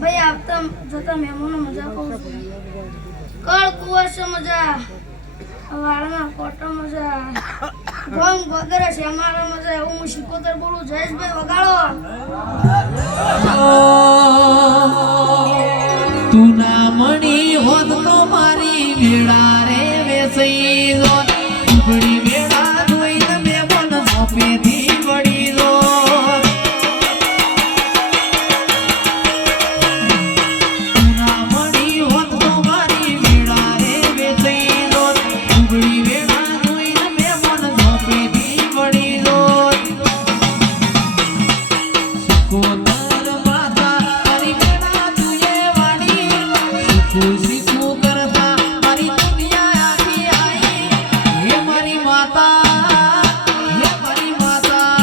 ભાઈ આપતા જોતા મહેમાનો મજા કહું છું. કળ કુવર મજા, વાળના કોટા મજા, ગોમ ગોદરે શ્યામારા મજા. એવું હું શિકોતર બોલું. જયેશભાઈ વગાડો. તું ના મણી હોત તો મારી વેળા રે વેસઈ જોત ઉભડી વેળા જોઈને મેં મન સોપેથી વળી લો. તું ના મણી હોત તો મારી વેળા રે વેસઈ જોત ઉભડી વેળા જોઈને મેં મન સોપેથી વળી લો. શિકોતર માતા તારી વેળા તુએ વાડી ખુશી શું કરતા મારી દુનિયા આખી આઈ. હે મારી માતા, હે મારી માતા.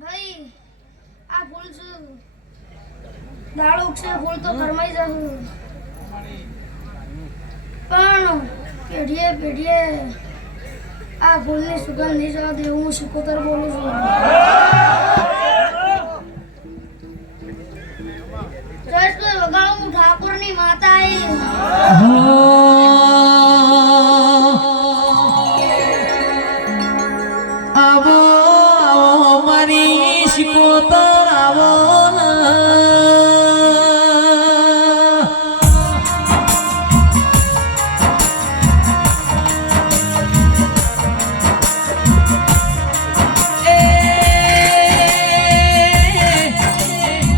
ભાઈ આ ફૂલ છે, દાડો ઉઠશે ફૂલ તો કરમાઈ જશે. પણ પેઢીએ પેઢીએ આ ફૂલની સુગંધ નહીં જવા દે. હું શિકોતર બોલું છું. જયેશભાઈ વગાડો. હું ઠાકોરની માતા આઈ. આવો આવો મારી શિકોતર આવો ના.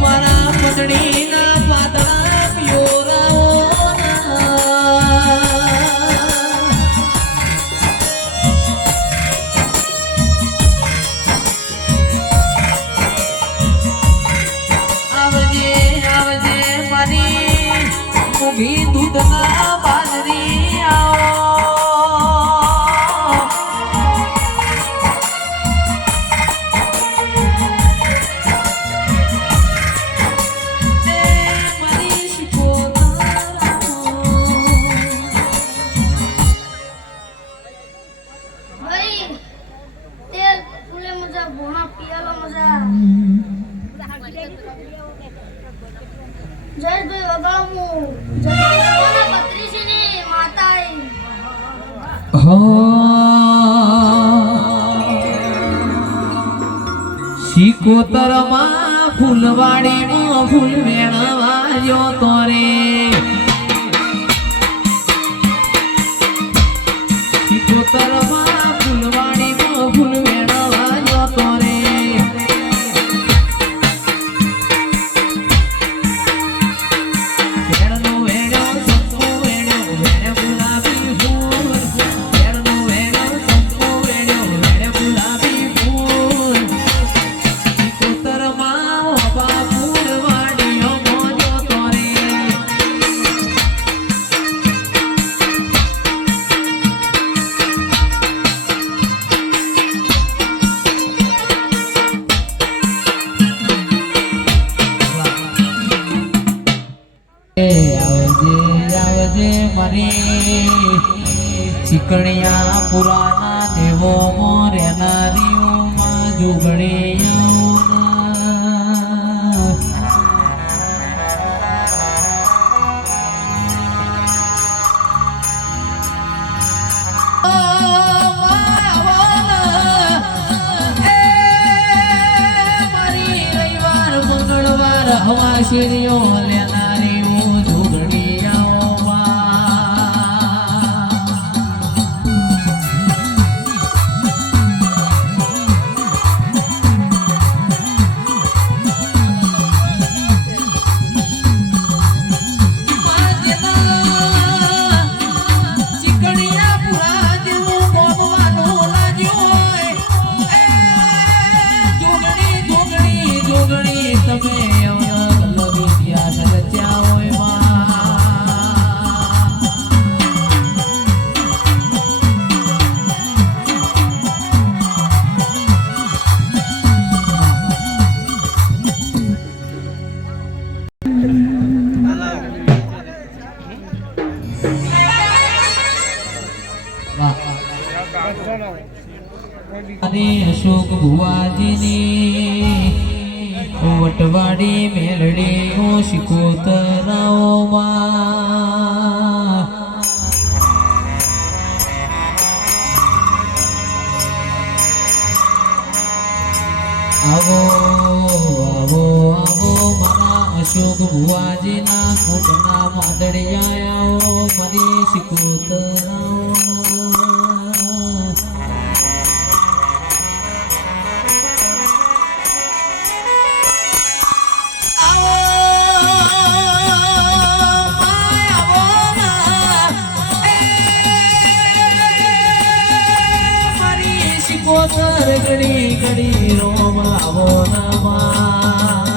મારા પતડીના પાતળા પિયોરાઓ ના. આવજે આવજે મારી મૂંગી દૂધના બાજરી આવો. મારી શિકોતર ભાઈ તેલ ફૂલે મજા, ભોણા પિયાલો મજા. જયેશભાઈ વગાડો. હું જગદીશના ભત્રીજીની માતા આઈ. શિકોતરમાં ફૂલવાડીમાં ફૂલ વેણવા જો તો રે. ચીકણિયા પુરાના દેવો રેનારીઓમાં હવા શેરીઓ લેનારીઓ અને અશોક ભુવાજીની વટવાડી મેલડીઓ શિકોતરાઓમાં આવો આવો આવો મારા અશોક ભુવાજીના કોટના માદડિયાઓ મારી શિકોતરાઓ ઘડી ઘડી રોમ આવો નમા